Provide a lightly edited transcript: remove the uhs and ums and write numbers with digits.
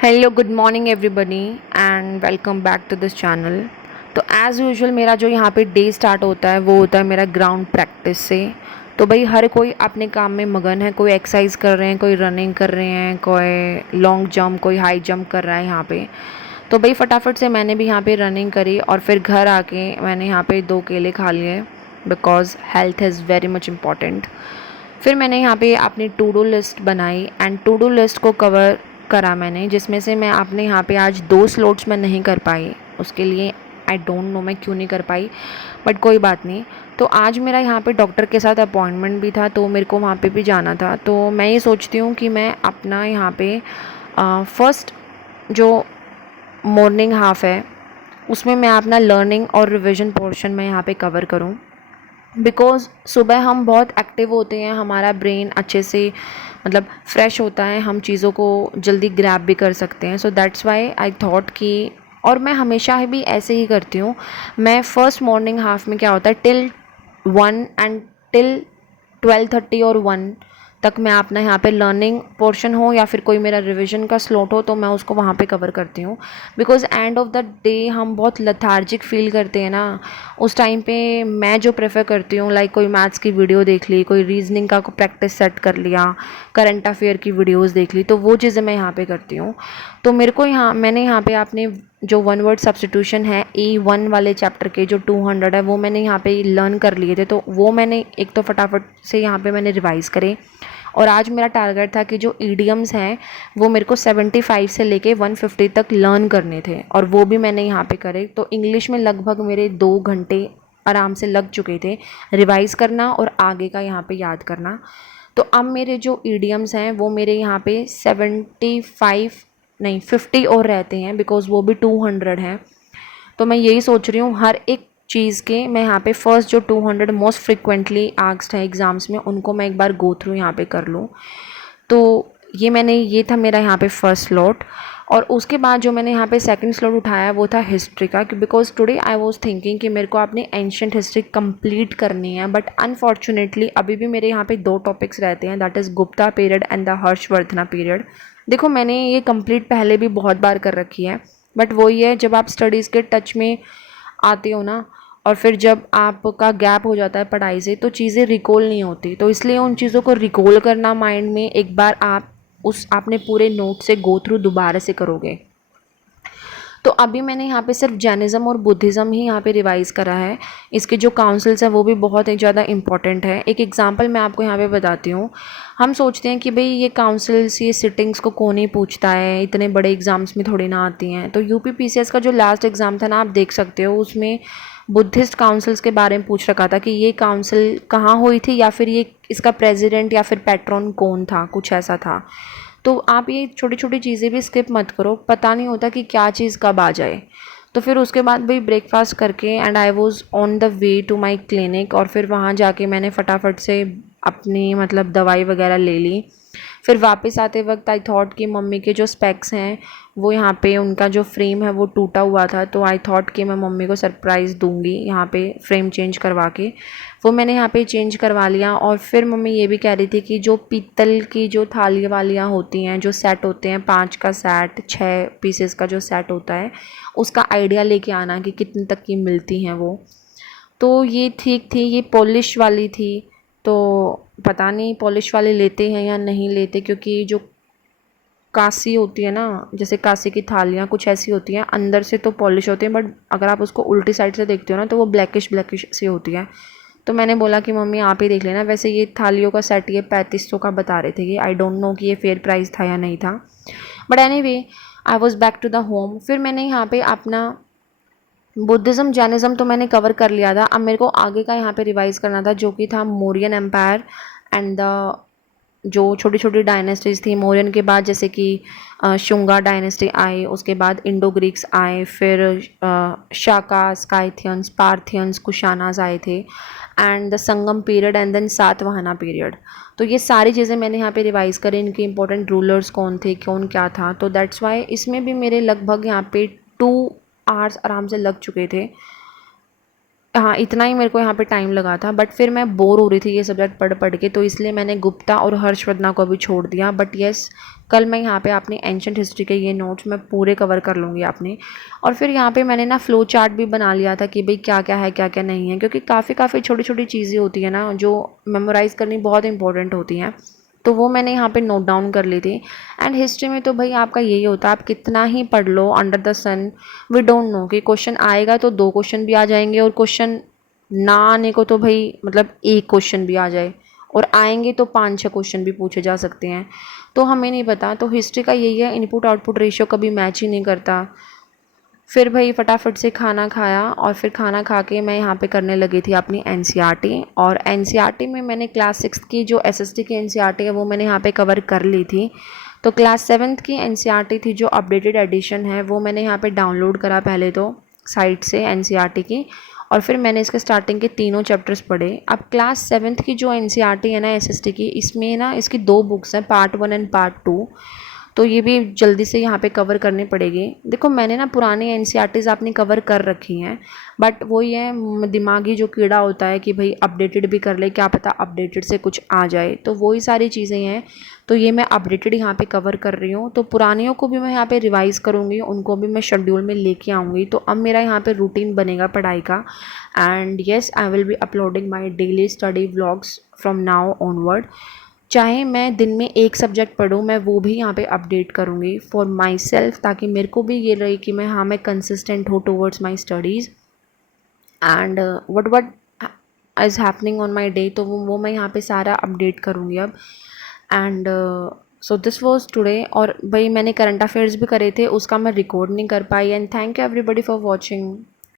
Hello good morning everybody and welcome back to this channel. तो as usual मेरा जो यहाँ पे डे स्टार्ट होता है वो होता है मेरा ग्राउंड प्रैक्टिस से। तो भाई हर कोई अपने काम में मगन है, कोई एक्सरसाइज कर रहे हैं, कोई रनिंग कर रहे हैं, कोई लॉन्ग जंप, कोई हाई जंप कर रहा है यहाँ पे। तो भाई फटाफट से मैंने भी यहाँ पे रनिंग करी और फिर घर आके मैंने यहाँ पे 2 केले खा लिए because health is very much important. फिर मैंने यहाँ पे अपनी टू डू लिस्ट बनाई एंड टू डू लिस्ट को कवर करा मैंने, जिसमें से मैं अपने यहाँ पे आज 2 स्लॉट्स में नहीं कर पाई। उसके लिए आई डोंट नो मैं क्यों नहीं कर पाई, बट कोई बात नहीं। तो आज मेरा यहाँ पे डॉक्टर के साथ अपॉइंटमेंट भी था, तो मेरे को वहाँ पे भी जाना था। तो मैं ये सोचती हूँ कि मैं अपना यहाँ पे फर्स्ट जो मॉर्निंग हाफ है उसमें मैं अपना लर्निंग और रिविज़न पोर्शन में यहाँ पे कवर करूँ। बिकॉज़ सुबह हम बहुत एक्टिव होते हैं, हमारा ब्रेन अच्छे से मतलब फ्रेश होता है, हम चीज़ों को जल्दी ग्रैब भी कर सकते हैं। So that's why I thought कि और मैं हमेशा ही भी ऐसे ही करती हूँ। मैं फ़र्स्ट मॉर्निंग हाफ में क्या होता है टिल 1 एंड टिल 12:30 और 1 तक मैं अपना यहाँ पे लर्निंग पोर्शन हो या फिर कोई मेरा रिवीजन का स्लॉट हो तो मैं उसको वहाँ पे कवर करती हूँ। Because end of the day हम बहुत लेथार्जिक फील करते हैं ना, उस टाइम पे मैं जो प्रेफर करती हूँ लाइक कोई मैथ्स की वीडियो देख ली, कोई रीजनिंग का प्रैक्टिस सेट कर लिया, करंट अफेयर की वीडियोस देख ली, तो वो चीज़ें मैं यहाँ पे करती हूँ। तो मेरे को यहाँ मैंने यहाँ पे अपने जो वन वर्ड सब्स्टिट्यूशन है A1 वाले चैप्टर के जो 200 है वो मैंने यहाँ पे लर्न कर लिए थे, तो वो मैंने एक तो फटाफट से यहाँ पे मैंने रिवाइज़ करे। और आज मेरा टारगेट था कि जो ईडियम्स हैं वो मेरे को 75 से लेके 150 तक लर्न करने थे, और वो भी मैंने यहाँ पे करे। तो इंग्लिश में लगभग मेरे 2 घंटे आराम से लग चुके थे रिवाइज़ करना और आगे का यहाँ पे याद करना। तो अब मेरे जो ईडियम्स हैं वो मेरे यहाँ पे 75 नहीं 50 और रहते हैं, बिकॉज़ वो भी 200 हैं। तो मैं यही सोच रही हूँ हर एक चीज़ के मैं यहाँ पे फर्स्ट जो 200 मोस्ट फ्रिक्वेंटली आस्क्ड है एग्ज़ाम्स में उनको मैं एक बार गो थ्रू यहाँ पे कर लूँ। तो ये था मेरा यहाँ पे फर्स्ट स्लॉट। और उसके बाद जो मैंने यहाँ पे सेकंड स्लॉट उठाया वो था हिस्ट्री का, because today I was thinking कि मेरे को अपनी एंशियंट हिस्ट्री कंप्लीट करनी है। बट अनफॉर्चुनेटली अभी भी मेरे यहाँ पे 2 टॉपिक्स रहते हैं, that is Gupta period and the Harshavardhana period. देखो मैंने ये कंप्लीट पहले भी बहुत बार कर रखी है, बट वही है जब आप स्टडीज़ के टच में आते हो ना, और फिर जब आपका गैप हो जाता है पढ़ाई से तो चीज़ें रिकॉल नहीं होती। तो इसलिए उन चीज़ों को रिकॉल करना माइंड में एक बार आप उस आपने पूरे नोट से गो थ्रू दोबारा से करोगे। तो अभी मैंने यहाँ पे सिर्फ जैनिज़्म और बुद्धिज़्म ही यहाँ पे रिवाइज़ करा है। इसके जो काउंसिल्स हैं वो भी बहुत ही ज़्यादा इंपॉर्टेंट है। एक एग्जांपल मैं आपको यहाँ पे बताती हूँ। हम सोचते हैं कि भाई ये काउंसिल्स, ये सिटिंग्स को कौन ही पूछता है, इतने बड़े एग्ज़ाम्स में थोड़ी ना आती हैं। तो यूपी पीसीएस का जो लास्ट एग्ज़ाम था ना, आप देख सकते हो उसमें बुद्धिस्ट काउंसिल्स के बारे में पूछ रखा था कि ये काउंसिल कहाँ हुई थी या फिर ये इसका प्रेसिडेंट या फिर पैट्रॉन कौन था, कुछ ऐसा था। तो आप ये छोटी छोटी चीज़ें भी स्किप मत करो, पता नहीं होता कि क्या चीज़ कब आ जाए। तो फिर उसके बाद भाई ब्रेकफास्ट करके and I was on the way to my clinic, और फिर वहाँ जाके मैंने फटाफट से अपनी मतलब दवाई वगैरह ले ली। फिर वापस आते वक्त आई थॉट कि मम्मी के जो स्पेक्स हैं वो यहाँ पे उनका जो फ्रेम है वो टूटा हुआ था, तो आई थॉट कि मैं मम्मी को सरप्राइज़ दूंगी यहाँ पे फ्रेम चेंज करवा के। वो मैंने यहाँ पे चेंज करवा लिया। और फिर मम्मी ये भी कह रही थी कि जो पीतल की जो थाली वालियाँ होती हैं, जो सेट होते हैं, 5 का सेट, 6 पीसेस का जो सेट होता है, उसका आइडिया लेके आना कि कितने तक की मिलती हैं वो। तो ये ठीक थी, ये पॉलिश वाली थी। तो पता नहीं पॉलिश वाले लेते हैं या नहीं लेते, क्योंकि जो कांसी होती है ना, जैसे कांसी की थालियाँ कुछ ऐसी होती हैं, अंदर से तो पॉलिश होती हैं बट अगर आप उसको उल्टी साइड से देखते हो ना तो वो ब्लैकिश ब्लैकिश सी होती है। तो मैंने बोला कि मम्मी आप ही देख लेना। वैसे ये थालियों का सेट ये 3500 का बता रहे थे, ये आई डोंट नो कि ये फेयर प्राइस था या नहीं था। But anyway I was back to the home. फिर मैंने यहाँ पे अपना बुद्धिज़्म जैनिज़्म तो मैंने कवर कर लिया था। अब मेरे को आगे का यहाँ पे रिवाइज करना था, जो कि था मौर्यन एम्पायर एंड द जो छोटी छोटी डायनेस्टीज़ थी मौर्यन के बाद, जैसे कि शुंगा डायनेस्टी आई, उसके बाद इंडो ग्रीक्स आए, फिर शाका, स्काइथियंस, पार्थियंस, कुशानाज आए थे, and the Sangam period and then Satavahana period. तो ये सारी चीज़ें मैंने यहाँ पे रिवाइज करी, इनके इंपॉर्टेंट रूलर्स कौन थे, कौन क्या था। तो दैट्स वाई इसमें भी मेरे लगभग यहाँ पे 2 आवर्स आराम से लग चुके थे। हाँ, इतना ही मेरे को यहाँ पे टाइम लगा था, बट फिर मैं बोर हो रही थी ये सब्जेक्ट पढ़ के, तो इसलिए मैंने गुप्ता और हर्षवर्धना को भी छोड़ दिया। बट येस, कल मैं यहाँ पे अपनी एंशंट हिस्ट्री के ये नोट्स मैं पूरे कवर कर लूँगी अपने। और फिर यहाँ पे मैंने ना फ्लो चार्ट भी बना लिया था कि भाई क्या क्या है क्या क्या नहीं है, क्योंकि काफ़ी काफ़ी छोटी छोटी चीज़ें होती है ना जो मेमोराइज़ करनी बहुत इंपॉर्टेंट होती हैं। तो वो मैंने यहाँ पे नोट डाउन कर ली थी। एंड हिस्ट्री में तो भाई आपका यही होता है, आप कितना ही पढ़ लो under the sun, we don't know कि क्वेश्चन आएगा तो 2 क्वेश्चन भी आ जाएंगे, और क्वेश्चन ना आने को तो भाई मतलब 1 क्वेश्चन भी आ जाए, और आएंगे तो 5-6 क्वेश्चन भी पूछे जा सकते हैं। तो हमें नहीं पता। तो हिस्ट्री का यही है, इनपुट आउटपुट रेशियो कभी मैच ही नहीं करता। फिर भाई फटाफट से खाना खाया, और फिर खाना खा के मैं यहाँ पे करने लगी थी अपनी एनसीईआरटी। और एनसीईआरटी में मैंने क्लास 6 की जो एसएसटी की एनसीईआरटी है वो मैंने यहाँ पे कवर कर ली थी। तो क्लास 7th की एनसीईआरटी थी जो अपडेटेड एडिशन है, वो मैंने यहाँ पे डाउनलोड करा पहले तो साइट से एनसीईआरटी की, और फिर मैंने इसके स्टार्टिंग के तीनों चैप्टर्स पढ़े। अब क्लास 7th की जो एनसीईआरटी है ना एसएसटी की, इसमें ना इसकी 2 बुक्स हैं, पार्ट 1 एंड पार्ट 2। तो ये भी जल्दी से यहाँ पे कवर करनी पड़ेगी। देखो मैंने ना पुरानी एनसीईआरटीज़ अपनी कवर कर रखी हैं, बट वही है दिमागी जो कीड़ा होता है कि भाई अपडेटेड भी कर ले, क्या पता अपडेटेड से कुछ आ जाए, तो वही सारी चीज़ें हैं। तो ये मैं अपडेटेड यहाँ पे कवर कर रही हूँ, तो पुरानियों को भी मैं यहाँ पे रिवाइज़ करूँगी, उनको भी मैं शेड्यूल में लेके आऊँगी। तो अब मेरा यहाँ पे रूटीन बनेगा पढ़ाई का। And yes, I will be uploading my daily study vlogs from now onward. चाहे मैं दिन में एक सब्जेक्ट पढूँ, मैं वो भी यहाँ पे अपडेट करूँगी फॉर माई सेल्फ, ताकि मेरे को भी ये रहे कि मैं कंसिस्टेंट हूँ towards my studies. And what is happening on my day, तो वो मैं यहाँ पे सारा अपडेट करूँगी अब। And so this was today. और भाई मैंने करंट अफेयर्स भी करे थे, उसका मैं रिकॉर्ड नहीं कर पाई। And thank you everybody for watching.